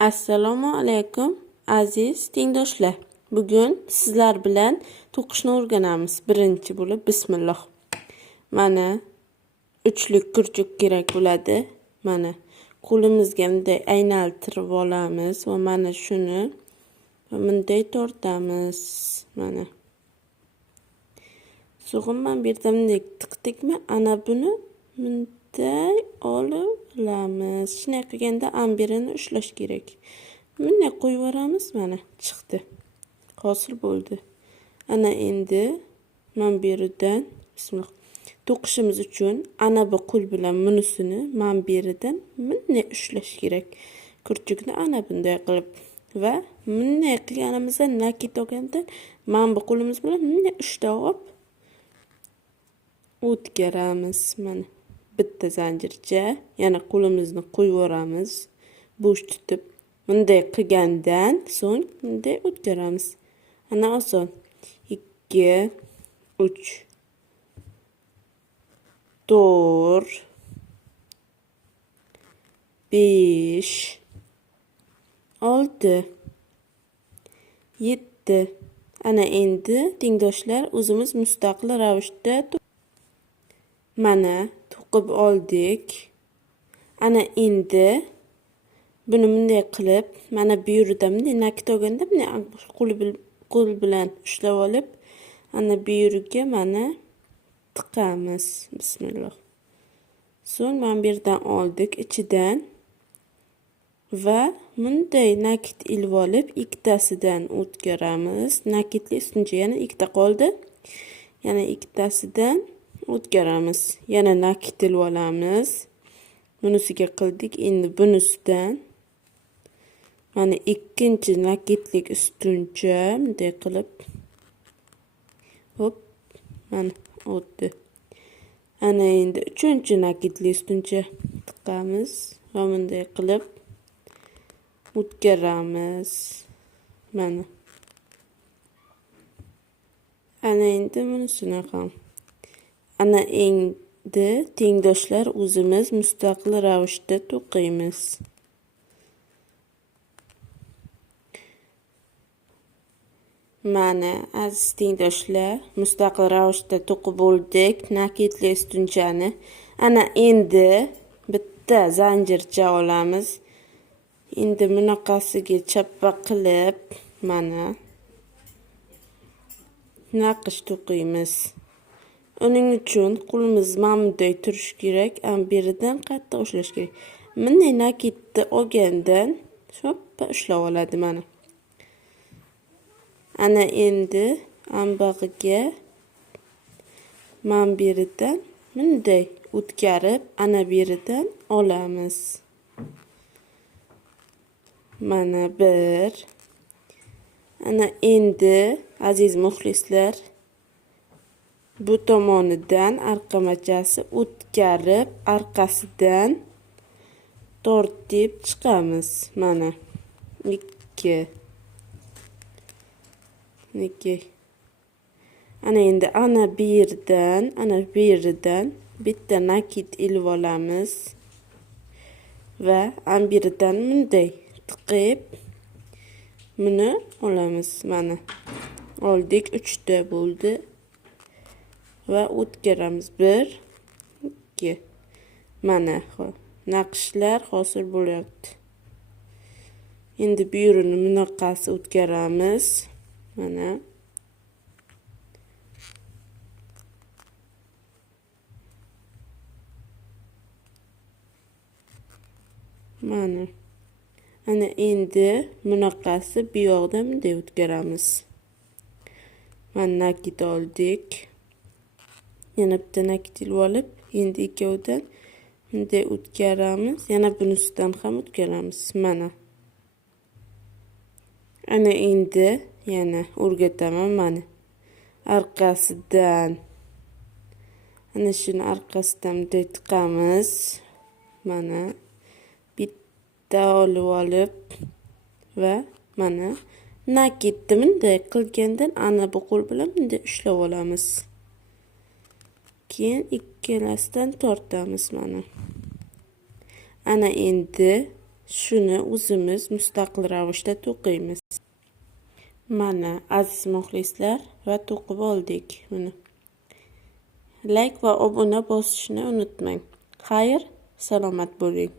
Assalomu alaykum aziz tengdoshlar. Bugun sizlar bilan to'qishni o'rganamiz. Birinchi bo'lib bismillah. Mana uchlik kurchuk kerak bo'ladi. Mana qo'limizga bunday aylantirib olamiz va mana shuni bunday tortamiz. Mana. So'g'in men bu yerda bunday tiqdikmi? Ana buni bunday olamiz. Shunday qilganda ambirini ushlash kerak. Bunday qo'yib yuboramiz, mana chiqdi. Hosil bo'ldi. Ana endi men bu yerdan bismillah to'qishimiz uchun ana bu qo'l bilan bunisini men bu yerdan bunday ushlash kerak. Kurchukni ana bunday qilib va bunday qilganimizda nakit olganda men bu qo'limiz bilan bunday ushlab olib o'tkazamiz. Mana bitta zanjircha, yana qo'limizni qo'yib yuboramiz, bo'sh tutib. Bunday qilgandan so'ng bunday o'tkazamiz. Ana oson. 2 3 4 5 6 7. Ana endi tengdoshlar o'zimiz mustaqil ravishda mana to'qib oldik. Ana endi buni bunday qilib, mana bu yerdan bunday nakit olganda bunday qo'l bilan ushlab olib, ana bu yerga mana tiqamiz. Bismillah. So'ng mana bu yerdan oldik ichidan va bunday nakit ilib olib, ikkitasidan o'tkazamiz. Nakitli ustuncha yana ikkita qoldi. Yana ikkitasidan o'tkazamiz. Yana nakit ilib olamiz. Bunisiga qildik. Endi bunisidan mana ikkinchi nakitlik ustuncha bunday qilib hop mana o'tdi. Ana endi uchinchi nakitli ustuncha tiqamiz va bunday qilib o'tkazamiz. Mana. Ana endi bunisini ham. Ana endi tengdoshlar o'zimiz mustaqil ravishda to'qiymiz. Mana aziz tengdoshlar, mustaqil ravishda to'qib bo'ldik nakitli ustunchani. Ana endi bitta zanjircha olamiz. Endi bunaqasiga chappa qilib mana naqsh to'qiymiz. Uning uchun qo'limiz bunday turishi kerak, ambiridan qattiq ushlash kerak. Bunday nakitni olgandan choppa ushlab oladi mana. Ana endi ambag'iga men bu yerdan bunday o'tkazib, ana bu yerdan olamiz. Mana bir. Ana endi aziz muxlislar, bu tomonidan arqamachasi o'tkazib, orqasidan tortib chiqamiz. Mana 2 Ana endi ana bu yerdan bitta nakit ilib olamiz va ambiridan bunday tiqib buni olamiz. Mana oldik, 3 ta bo'ldi va o'tkazamiz. 1 2. Mana naqshlar hosil bo'lyapti. Endi bu yerini bunaqasi o'tkazamiz. Mana mana ana endi bunaqasi bu yoqdan bunday o'tkazamiz. Mana nakit oldik. Yana bitta nakit ilib olib, endi ikkovidan bunday o'tkazamiz. Yana bunisidan ham o'tkazamiz. Mana. Ana endi yana o'rgataman mana. Orqasidan ana shuni orqasidan bunday tiqamiz. Mana bitta olib va mana nakitni bunday qilgandan ana bu qo'l bilan bunday ushlab olamiz. Keyin ikkalasidan tortamiz mana. Ana endi shuni o'zimiz mustaqil ravishda to'qiymiz. Mana aziz muxlislar va to'qib oldik buni. Like va obuna bosishni unutmang. Xayr, salomat bo'ling.